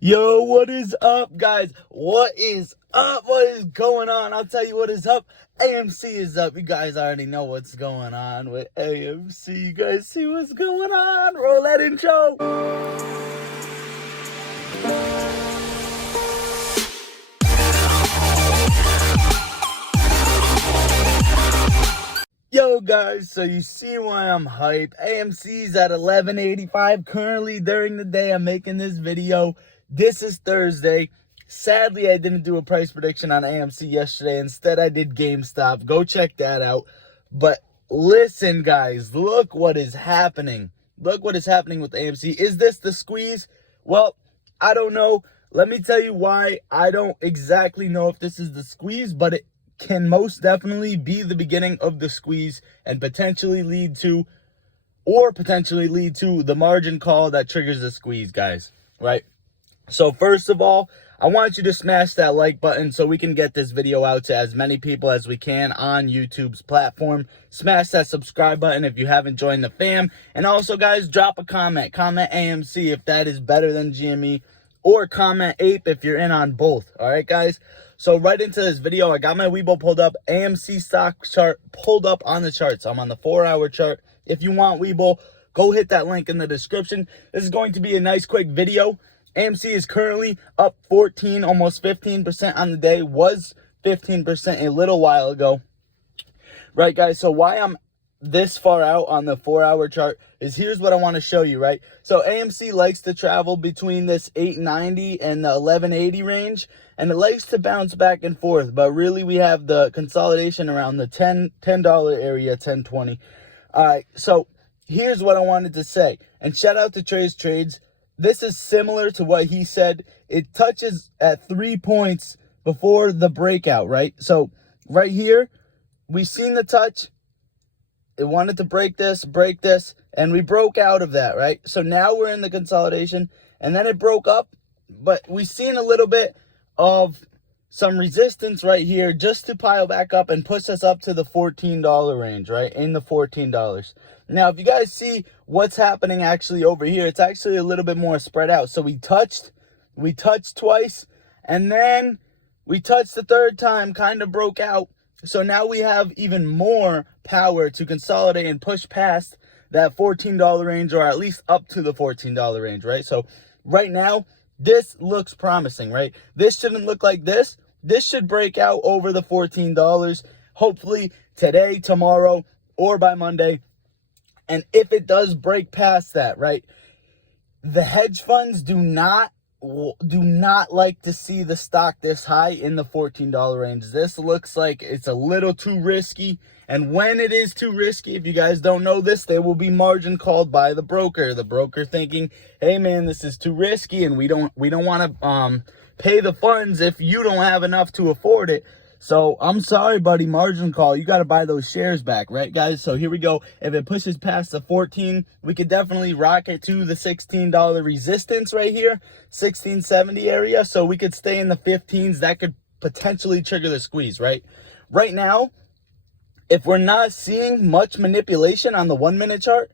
Yo, what is up, guys? What is up? What is going on? I'll tell you what is up. AMC is up. You guys already know what's going on with AMC. You guys see what's going on? Roll that intro. Yo, guys, so you see why I'm hyped. AMC's at 11.85 currently during the day. I'm making this video. This is Thursday. Sadly, I didn't do a price prediction on AMC yesterday. Instead, I did GameStop. Go check that out. But listen, guys, look what is happening. Look what is happening with AMC. Is this the squeeze? Well, I don't know. Let me tell you why I don't exactly know if this is the squeeze, but it can most definitely be the beginning of the squeeze and potentially lead to the margin call that triggers the squeeze, guys, right? So first of all, I want you to smash that like button so we can get this video out to as many people as we can on YouTube's platform. Smash that subscribe button if you haven't joined the fam. And also, guys, drop a comment. Comment AMC if that is better than GME, or comment Ape if you're in on both. All right, guys? So right into this video, I got my Weibo pulled up. AMC stock chart pulled up on the charts. I'm on the 4-hour chart. If you want Weibo, go hit that link in the description. This is going to be a nice quick video. AMC is currently up 14, almost 15% on the day. Was 15% a little while ago. Right, guys? So why I'm this far out on the 4-hour chart is here's what I want to show you, right? So AMC likes to travel between this 890 and the 1180 range, and it likes to bounce back and forth, but really we have the consolidation around the $10 area, 1020. All right, so here's what I wanted to say, and shout out to Trey's Trades. This is similar to what he said. It touches at 3 points before the breakout, right? So right here, we've seen the touch. It wanted to break this, and we broke out of that, right? So now we're in the consolidation, and then it broke up, but we've seen a little bit of some resistance right here just to pile back up and push us up to the $14 range, right? In the $14. Now, if you guys see what's happening actually over here, it's actually a little bit more spread out. So we touched twice, and then we touched the third time, kind of broke out. So now we have even more power to consolidate and push past that $14 range, or at least up to the $14 range, right? So right now, this looks promising, right? This shouldn't look like this. This should break out over the $14, hopefully today, tomorrow, or by Monday. And if it does break past that, right, the hedge funds do not like to see the stock this high in the $14 range. This looks like it's a little too risky. And when it is too risky, if you guys don't know this, there will be margin called by the broker. The broker thinking, hey man, this is too risky and we don't want to pay the funds if you don't have enough to afford it. So I'm sorry, buddy, margin call. You got to buy those shares back, right, guys? So here we go. If it pushes past the 14, we could definitely rocket to the $16 resistance right here, 1670 area. So we could stay in the 15s. That could potentially trigger the squeeze, right? Right now, if we're not seeing much manipulation on the 1-minute chart,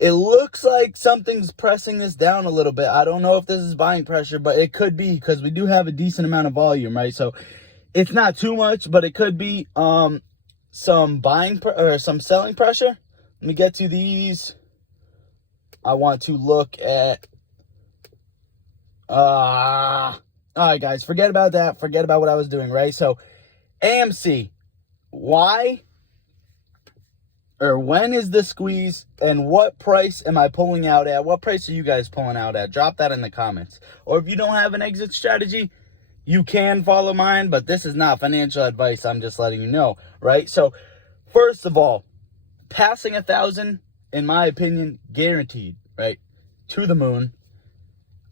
it looks like something's pressing this down a little bit. I don't know if this is buying pressure, but it could be because we do have a decent amount of volume, right? So it's not too much, but it could be some buying or some selling pressure. Let me get to these. I want to look at all right, guys, forget about that. Forget about what I was doing, right? So AMC, why or when is the squeeze, and what price am I pulling out at? What price are you guys pulling out at? Drop that in the comments. Or if you don't have an exit strategy, you can follow mine, but this is not financial advice. I'm just letting you know, right? So first of all, passing 1,000, in my opinion, guaranteed, right? To the moon.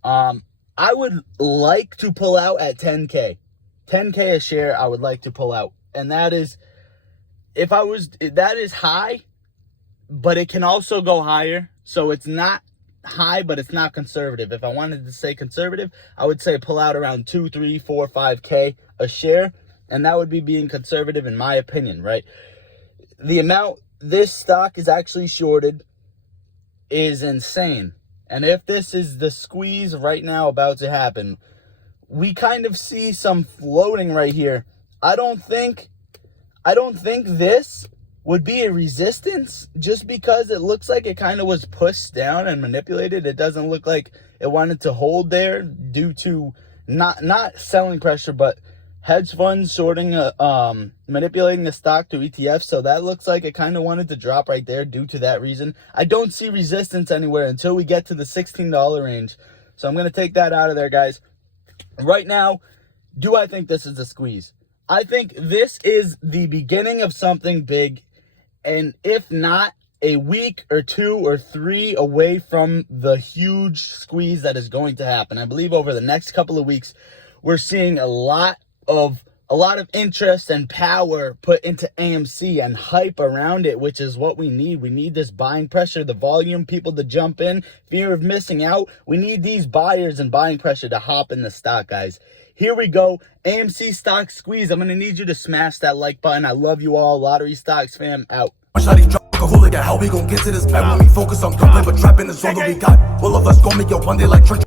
I would like to pull out at 10K. 10K a share, I would like to pull out. And that is, that is high, but it can also go higher. So it's not high, but it's not conservative. If I wanted to say conservative, I would say pull out around 2, 3, 4, 5K a share. And that would be being conservative in my opinion, right? The amount this stock is actually shorted is insane. And if this is the squeeze right now about to happen, we kind of see some floating right here. I don't think this would be a resistance, just because it looks like it kind of was pushed down and manipulated. It doesn't look like it wanted to hold there due to not selling pressure, but hedge funds sorting, manipulating the stock to ETFs. So that looks like it kind of wanted to drop right there due to that reason. I don't see resistance anywhere until we get to the $16 range. So I'm going to take that out of there, guys. Right now, do I think this is a squeeze? I think this is the beginning of something big. And if not, a week or 2 or 3 away from the huge squeeze that is going to happen. I believe over the next couple of weeks, we're seeing a lot of interest and power put into AMC and hype around it, which is what we need. We need this buying pressure, the volume, people to jump in, fear of missing out. We need these buyers and buying pressure to hop in the stock, guys. Here we go. AMC stock squeeze. I'm going to need you to smash that like button. I love you all. Lottery Stocks fam, out. A hooligan, how we gon' get to this bag when we focus on gunplay, but trapping is all that we got. All of us gon' make it one day like church.